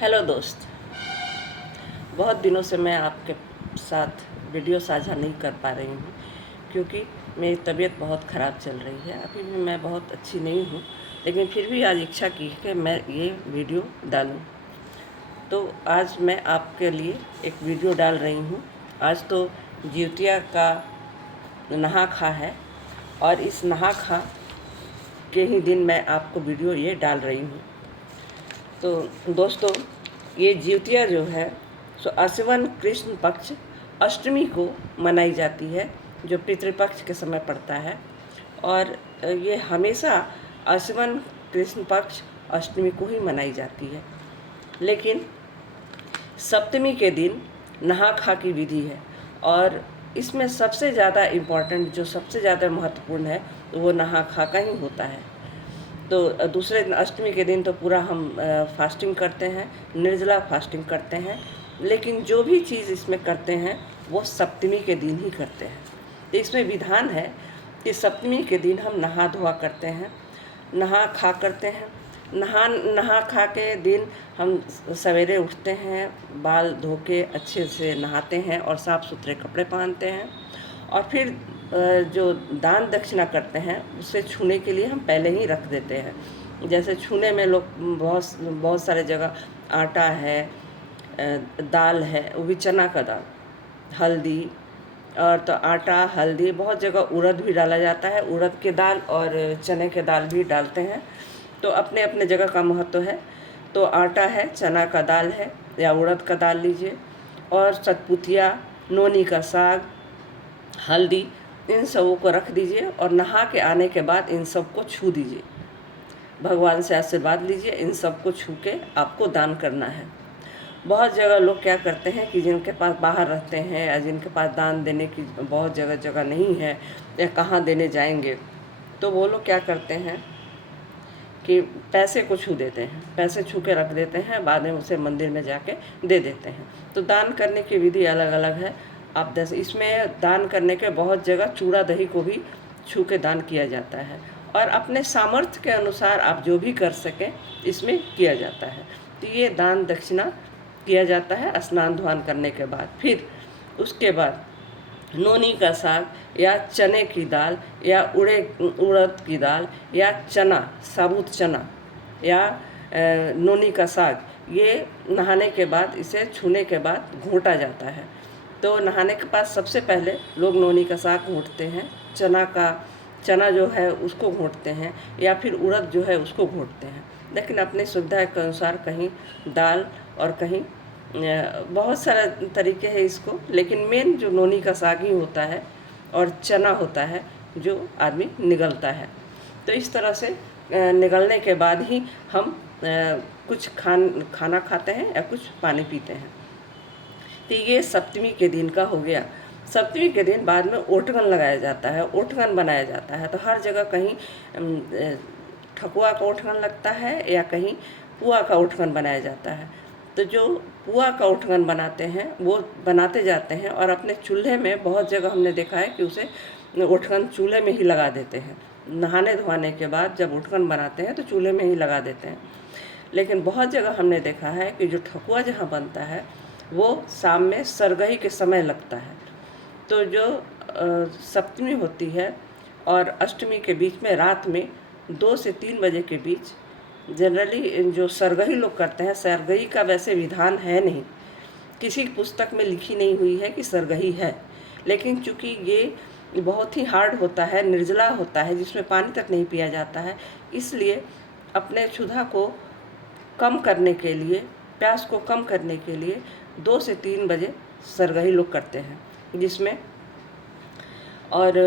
Hello दोस्त, बहुत दिनों से मैं आपके साथ वीडियो साझा नहीं कर पा रही हूँ क्योंकि मेरी तबीयत बहुत ख़राब चल रही है। अभी भी मैं बहुत अच्छी नहीं हूँ, लेकिन फिर भी आज इच्छा की कि मैं ये वीडियो डालूँ। तो आज मैं आपके लिए एक वीडियो डाल रही हूँ। आज तो जिउतिया का नहा खा है और इस नहा खा के ही दिन मैं आपको वीडियो ये डाल रही हूँ। तो दोस्तों, ये जिउतिया जो है सो आश्विन कृष्ण पक्ष अष्टमी को मनाई जाती है, जो पितृपक्ष के समय पड़ता है। और ये हमेशा आश्विन कृष्ण पक्ष अष्टमी को ही मनाई जाती है। लेकिन सप्तमी के दिन नहा खा की विधि है और इसमें सबसे ज़्यादा इम्पॉर्टेंट, जो सबसे ज़्यादा महत्वपूर्ण है, तो वो नहा खा का ही होता है। तो दूसरे दिन अष्टमी के दिन तो पूरा हम फास्टिंग करते हैं, निर्जला फास्टिंग करते हैं। लेकिन जो भी चीज़ इसमें करते हैं वो सप्तमी के दिन ही करते हैं। तो इसमें विधान है कि सप्तमी के दिन हम नहा धोआ करते हैं, नहा खा करते हैं। नहा खा के दिन हम सवेरे उठते हैं, बाल धो के अच्छे से नहाते हैं और साफ़ सुथरे कपड़े पहनते हैं। और फिर जो दान दक्षिणा करते हैं उसे छूने के लिए हम पहले ही रख देते हैं। जैसे छूने में लोग बहुत सारे जगह आटा है, दाल है, वो भी चना का दाल, हल्दी, और तो आटा, हल्दी, बहुत जगह उड़द भी डाला जाता है। उड़द के दाल और चने के दाल भी डालते हैं। तो अपने अपने जगह का महत्व है। तो आटा है, चना का दाल है या उड़द का दाल लीजिए, और सतपुतिया, नोनी का साग, हल्दी, इन सबों को रख दीजिए और नहा के आने के बाद इन सब को छू दीजिए। भगवान से आशीर्वाद लीजिए। इन सब को छू के आपको दान करना है। बहुत जगह लोग क्या करते हैं कि जिनके पास बाहर रहते हैं या जिनके पास दान देने की बहुत जगह नहीं है या कहाँ देने जाएंगे, तो वो लोग क्या करते हैं कि पैसे को छू देते हैं, पैसे छू के रख देते हैं, बाद में उसे मंदिर में जाके दे देते हैं। तो दान करने की विधि अलग अलग है। आप जैसे इसमें दान करने के बहुत जगह चूड़ा दही को भी छू के दान किया जाता है और अपने सामर्थ्य के अनुसार आप जो भी कर सकें इसमें किया जाता है। तो ये दान दक्षिणा किया जाता है स्नान ध्वान करने के बाद। फिर उसके बाद नोनी का साग या चने की दाल या उड़द की दाल या चना, साबुत चना या नोनी का साग, ये नहाने के बाद, इसे छूने के बाद घोंटा जाता है। तो नहाने के बाद सबसे पहले लोग नोनी का साग घोंटते हैं, चना जो है उसको घोंटते हैं या फिर उड़द जो है उसको घोंटते हैं। लेकिन अपनी सुविधा के अनुसार कहीं दाल और कहीं बहुत सारे तरीके हैं इसको, लेकिन मेन जो नोनी का साग ही होता है और चना होता है जो आदमी निगलता है। तो इस तरह से निगलने के बाद ही हम कुछ खाना खाते हैं या कुछ पानी पीते हैं। तो ये सप्तमी के दिन का हो गया। सप्तमी के दिन बाद में ओठगन लगाया जाता है, ओठगन बनाया जाता है। तो हर जगह कहीं ठकुआ का ओठगन लगता है या कहीं पुआ का ओठगन बनाया जाता है। तो जो पुआ का ओठगन बनाते हैं वो बनाते जाते हैं और अपने चूल्हे में, बहुत जगह हमने देखा है कि उसे ओठगन चूल्हे में ही लगा देते हैं। नहाने धोने के बाद जब ओठगन बनाते हैं तो चूल्हे में ही लगा देते हैं। लेकिन बहुत जगह हमने देखा है कि जो ठकुआ जहाँ बनता है वो शाम में सरगही के समय लगता है। तो जो सप्तमी होती है और अष्टमी के बीच में रात में 2 से 3 बजे के बीच जनरली जो सरगही लोग करते हैं, सरगही का वैसे विधान है नहीं, किसी पुस्तक में लिखी नहीं हुई है कि सरगही है। लेकिन चूँकि ये बहुत ही हार्ड होता है, निर्जला होता है, जिसमें पानी तक नहीं पिया जाता है, इसलिए अपने क्षुधा को कम करने के लिए, प्यास को कम करने के लिए 2 से 3 बजे सरगही लोग करते हैं, जिसमें और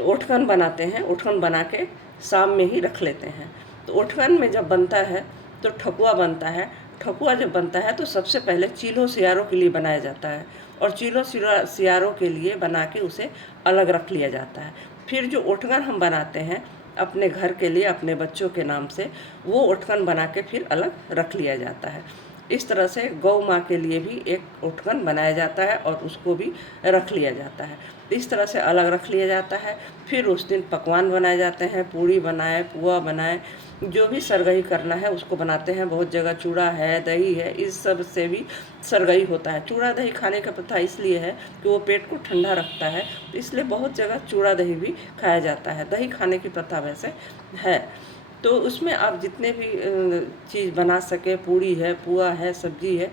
ओठगन बनाते हैं। ओठगन बना के शाम में ही रख लेते हैं। तो ओठगन में जब बनता है तो ठकुआ बनता है। ठकुआ जब बनता है तो सबसे पहले चीलों सियारों के लिए बनाया जाता है और चीलों सियारों के लिए बना के उसे अलग रख लिया जाता है। फिर जो ओठगन हम बनाते हैं अपने घर के लिए, अपने बच्चों के नाम से, वो ओठगन बना के फिर अलग रख लिया जाता है। इस तरह से गौ माँ के लिए भी एक ओठगन बनाया जाता है और उसको भी रख लिया जाता है। इस तरह से अलग रख लिया जाता है। फिर उस दिन पकवान बनाए जाते हैं, पूड़ी बनाए, पुआ बनाए, जो भी सरगही करना है उसको बनाते हैं। बहुत जगह चूड़ा है, दही है, इस सब से भी सरगही होता है। चूड़ा दही खाने का प्रथा इसलिए है कि वो पेट को ठंडा रखता है, तो इसलिए बहुत जगह चूड़ा दही भी खाया जाता है। दही खाने की प्रथा वैसे है। तो उसमें आप जितने भी चीज़ बना सके, पूड़ी है, पुआ है, सब्जी है,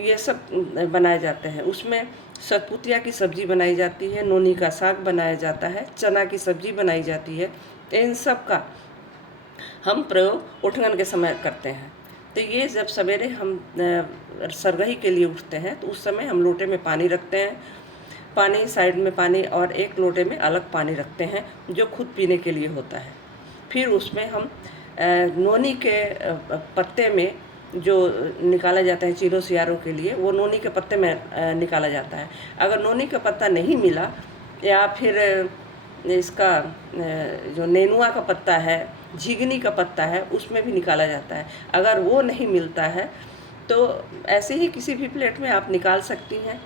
ये सब बनाए जाते हैं। उसमें सतपुतिया की सब्ज़ी बनाई जाती है, नोनी का साग बनाया जाता है, चना की सब्ज़ी बनाई जाती है। इन सब का हम प्रयोग उठगन के समय करते हैं। तो ये जब सवेरे हम सरगही के लिए उठते हैं तो उस समय हम लोटे में पानी रखते हैं। पानी साइड में पानी और एक लोटे में अलग पानी रखते हैं जो खुद पीने के लिए होता है। फिर उसमें हम नोनी के पत्ते में जो निकाला जाता है चीलो सियारों के लिए, वो नोनी के पत्ते में निकाला जाता है। अगर नोनी का पत्ता नहीं मिला या फिर इसका जो नेनुआ का पत्ता है, झिगनी का पत्ता है, उसमें भी निकाला जाता है। अगर वो नहीं मिलता है तो ऐसे ही किसी भी प्लेट में आप निकाल सकती हैं।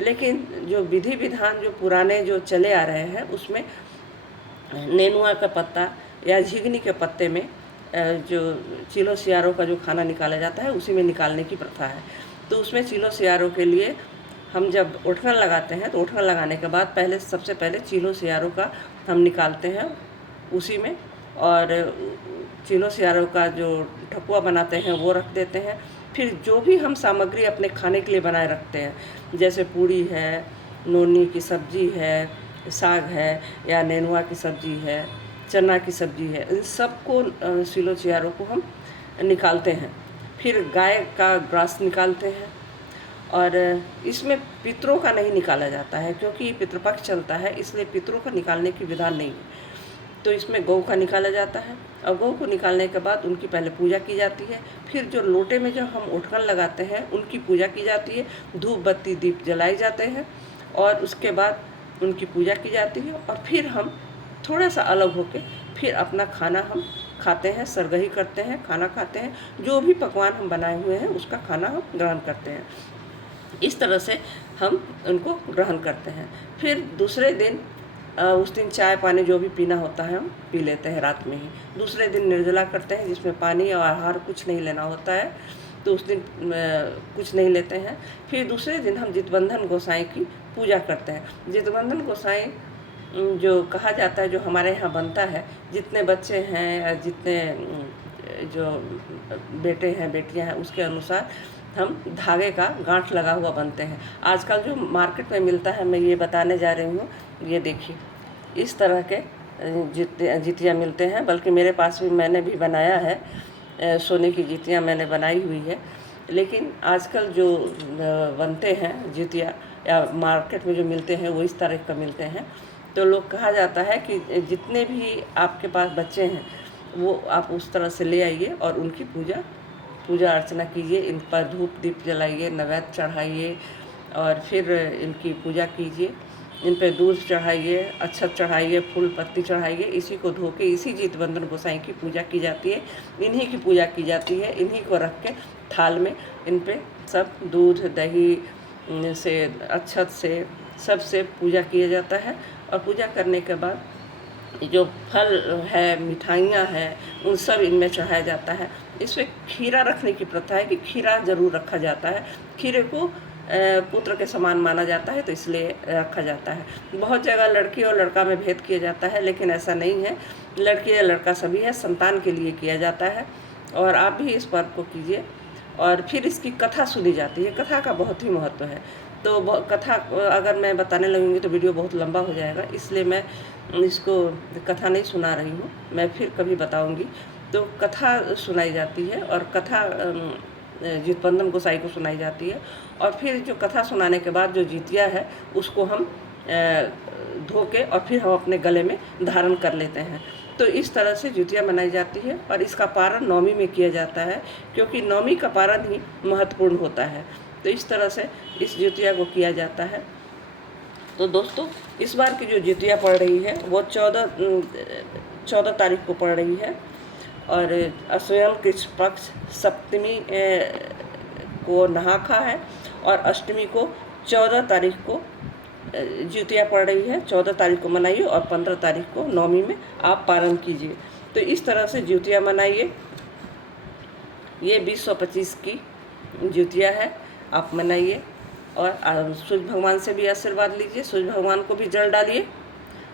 लेकिन जो विधि विधान जो पुराने जो चले आ रहे हैं उसमें नेनुआ का पत्ता या झिगनी के पत्ते में जो चीलो सियारों का जो खाना निकाला जाता है उसी में निकालने की प्रथा है। तो उसमें चीलो सियारों के लिए हम जब उठगन लगाते हैं तो उठगन लगाने के बाद सबसे पहले चीलो सियारों का हम निकालते हैं उसी में, और चीलो सियारों का जो ठकुआ बनाते हैं वो रख देते हैं। फिर जो भी हम सामग्री अपने खाने के लिए बनाए रखते हैं, जैसे पूड़ी है, नोनी की सब्ज़ी है, साग है या नेनुआ की सब्ज़ी है, चना की सब्ज़ी है, इन सबको चीलो सियारों को हम निकालते हैं। फिर गाय का ग्रास निकालते हैं, और इसमें पितरों का नहीं निकाला जाता है क्योंकि पितृपक्ष चलता है, इसलिए पितरों का निकालने की विधान नहीं है। तो इसमें गौ का निकाला जाता है, और गौ को निकालने के बाद उनकी पहले पूजा की जाती है। फिर जो लोटे में जो हम उठगन लगाते हैं उनकी पूजा की जाती है, धूप बत्ती दीप जलाए जाते हैं, और उसके बाद उनकी पूजा की जाती है। और फिर हम थोड़ा सा अलग होके फिर अपना खाना हम खाते हैं, सरगही करते हैं, खाना खाते हैं। जो भी पकवान हम बनाए हुए हैं उसका खाना हम ग्रहण करते हैं। इस तरह से हम उनको ग्रहण करते हैं। फिर दूसरे दिन उस दिन चाय पानी जो भी पीना होता है हम पी लेते हैं रात में ही। दूसरे दिन निर्जला करते हैं जिसमें पानी और आहार कुछ नहीं लेना होता है, तो उस दिन कुछ नहीं लेते हैं। फिर दूसरे दिन हम जितबंधन गोसाई की पूजा करते हैं। जितबंधन गोसाई जो कहा जाता है, जो हमारे यहाँ बनता है, जितने बच्चे हैं, जितने जो बेटे हैं बेटियां हैं उसके अनुसार हम धागे का गांठ लगा हुआ बनते हैं। आजकल जो मार्केट में मिलता है मैं ये बताने जा रही हूँ। ये देखिए इस तरह के जितिया मिलते हैं, बल्कि मेरे पास भी मैंने भी बनाया है, सोने की जितियाँ मैंने बनाई हुई है। लेकिन आजकल जो बनते हैं जितिया या मार्केट में जो मिलते हैं वो इस तरह का मिलते हैं। तो लोग कहा जाता है कि जितने भी आपके पास बच्चे हैं वो आप उस तरह से ले आइए और उनकी पूजा अर्चना कीजिए, इन पर धूप दीप जलाइए, नैवेद्य चढ़ाइए, और फिर इनकी पूजा कीजिए। इन पे दूध चढ़ाइए, अक्षत चढ़ाइए, फूल पत्ती चढ़ाइए। इसी को धो के इसी जितबंधन गोसाई की पूजा की जाती है, इन्हीं की पूजा की जाती है। इन्हीं को रख के थाल में इन पे सब दूध दही से अक्षत से सबसे पूजा किया जाता है। और पूजा करने के बाद जो फल है, मिठाइयाँ हैं, उन सब इनमें चढ़ाया जाता है। इसमें खीरा रखने की प्रथा है कि खीरा ज़रूर रखा जाता है। खीरे को पुत्र के समान माना जाता है तो इसलिए रखा जाता है। बहुत जगह लड़की और लड़का में भेद किया जाता है, लेकिन ऐसा नहीं है। लड़की या लड़का सभी है, संतान के लिए किया जाता है। और आप भी इस पर्व को कीजिए। और फिर इसकी कथा सुनी जाती है। कथा का बहुत ही महत्व है। तो कथा अगर मैं बताने लगूँगी तो वीडियो बहुत लंबा हो जाएगा, इसलिए मैं इसको कथा नहीं सुना रही हूँ, मैं फिर कभी बताऊँगी। तो कथा सुनाई जाती है, और कथा जितबंधन गोसाई को सुनाई जाती है। और फिर जो कथा सुनाने के बाद जो जितिया है उसको हम धो के और फिर हम अपने गले में धारण कर लेते हैं। तो इस तरह से जितिया मनाई जाती है। और इसका पारण नवमी में किया जाता है, क्योंकि नवमी का पारण ही महत्वपूर्ण होता है। तो इस तरह से इस जितिया को किया जाता है। तो दोस्तों, इस बार की जो जितिया पड़ रही है वो 14 तारीख को पड़ रही है, और अश्विन कृष्ण पक्ष सप्तमी को नहाखा है, और अष्टमी को 14 तारीख को जितिया पड़ रही है। 14 तारीख को मनाइए और 15 तारीख को नवमी में आप पारण कीजिए। तो इस तरह से ज्योतियाँ मनाइए। ये 2025 की ज्योतियाँ है, आप मनाइए। और सूर्य भगवान से भी आशीर्वाद लीजिए, सूर्य भगवान को भी जल डालिए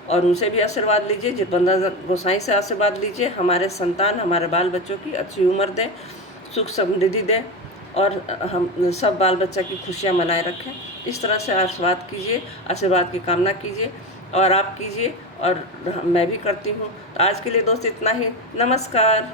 और उनसे भी आशीर्वाद लीजिए। जितेंद्र गोसाई से आशीर्वाद लीजिए, हमारे संतान, हमारे बाल बच्चों की अच्छी उम्र दें, सुख समृद्धि दें और हम सब बाल बच्चा की खुशियाँ मनाए रखें। इस तरह से आशीर्वाद कीजिए, आशीर्वाद की कामना कीजिए और आप कीजिए और मैं भी करती हूँ। तो आज के लिए दोस्त इतना ही। नमस्कार।